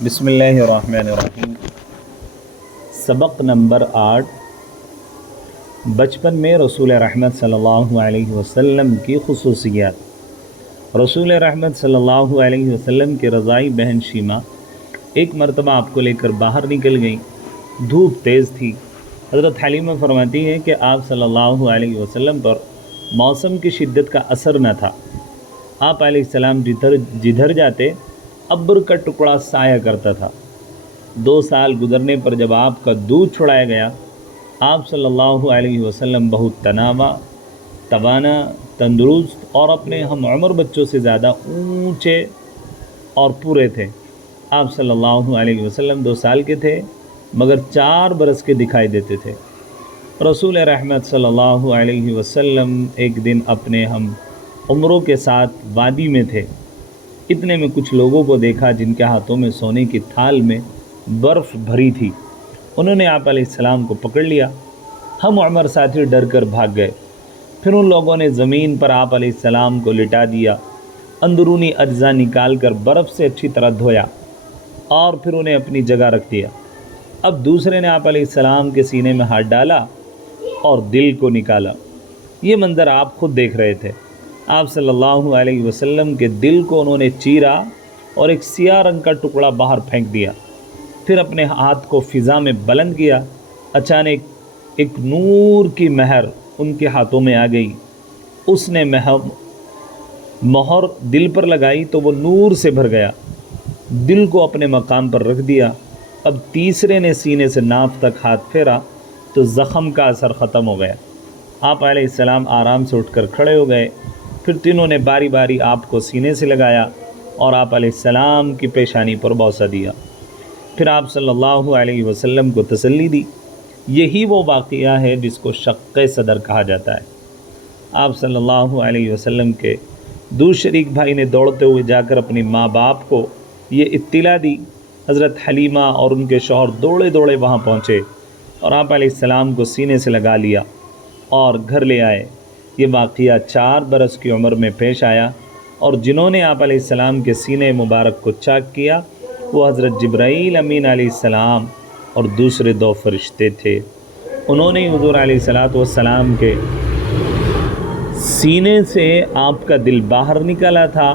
بسم اللہ الرحمن الرحیم۔ سبق نمبر 8، بچپن میں رسول رحمت صلی اللہ علیہ وسلم کی خصوصیات۔ رسول رحمت صلی اللہ علیہ وسلم کے رضائی بہن شیمہ ایک مرتبہ آپ کو لے کر باہر نکل گئیں۔ دھوپ تیز تھی۔ حضرت حلیمہ فرماتی ہے کہ آپ صلی اللہ علیہ وسلم پر موسم کی شدت کا اثر نہ تھا۔ آپ علیہ السلام جدھر جاتے ابر کا ٹکڑا سایہ کرتا تھا۔ 2 سال گزرنے پر جب آپ کا دودھ چھڑایا گیا، آپ صلی اللہ علیہ وسلم بہت توانا، تندرست اور اپنے ہم عمر بچوں سے زیادہ اونچے اور پورے تھے۔ آپ صلی اللہ علیہ وسلم 2 سال کے تھے مگر 4 برس کے دکھائی دیتے تھے۔ رسول رحمت صلی اللہ علیہ وسلم ایک دن اپنے ہم عمروں کے ساتھ وادی میں تھے۔ اتنے میں کچھ لوگوں کو دیکھا جن کے ہاتھوں میں سونے کی تھال میں برف بھری تھی۔ انہوں نے آپ علیہ السلام کو پکڑ لیا۔ ہم عمر ساتھی ڈر کر بھاگ گئے۔ پھر ان لوگوں نے زمین پر آپ علیہ السلام کو لٹا دیا، اندرونی اجزاء نکال کر برف سے اچھی طرح دھویا اور پھر انہیں اپنی جگہ رکھ دیا۔ اب دوسرے نے آپ علیہ السلام کے سینے میں ہاتھ ڈالا اور دل کو نکالا۔ یہ منظر آپ خود دیکھ رہے تھے۔ آپ صلی اللہ علیہ وسلم کے دل کو انہوں نے چیرا اور ایک سیاہ رنگ کا ٹکڑا باہر پھینک دیا۔ پھر اپنے ہاتھ کو فضا میں بلند کیا۔ اچانک ایک نور کی مہر ان کے ہاتھوں میں آ گئی۔ اس نے مہر دل پر لگائی تو وہ نور سے بھر گیا۔ دل کو اپنے مقام پر رکھ دیا۔ اب تیسرے نے سینے سے ناف تک ہاتھ پھیرا تو زخم کا اثر ختم ہو گیا۔ آپ علیہ السلام آرام سے اٹھ کر کھڑے ہو گئے۔ پھر تینوں نے باری باری آپ کو سینے سے لگایا اور آپ علیہ السلام کی پیشانی پر بوسہ دیا۔ پھر آپ صلی اللہ علیہ وسلم کو تسلی دی۔ یہی وہ واقعہ ہے جس کو شق صدر کہا جاتا ہے۔ آپ صلی اللہ علیہ وسلم کے دوسرے شریک بھائی نے دوڑتے ہوئے جا کر اپنی ماں باپ کو یہ اطلاع دی۔ حضرت حلیمہ اور ان کے شوہر دوڑے دوڑے وہاں پہنچے اور آپ علیہ السلام کو سینے سے لگا لیا اور گھر لے آئے۔ یہ واقعہ 4 برس کی عمر میں پیش آیا اور جنہوں نے آپ علیہ السلام کے سینے مبارک کو چاک کیا وہ حضرت جبرائیل امین علیہ السلام اور دوسرے 2 فرشتے تھے۔ انہوں نے حضور علیہ السلام کے سینے سے آپ کا دل باہر نکالا تھا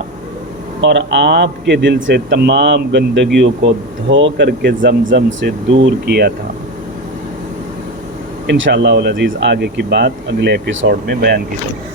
اور آپ کے دل سے تمام گندگیوں کو دھو کر کے زمزم سے دور کیا تھا۔ انشاءاللہ العزیز آگے کی بات اگلے ایپیسوڈ میں بیان کی جائے گی۔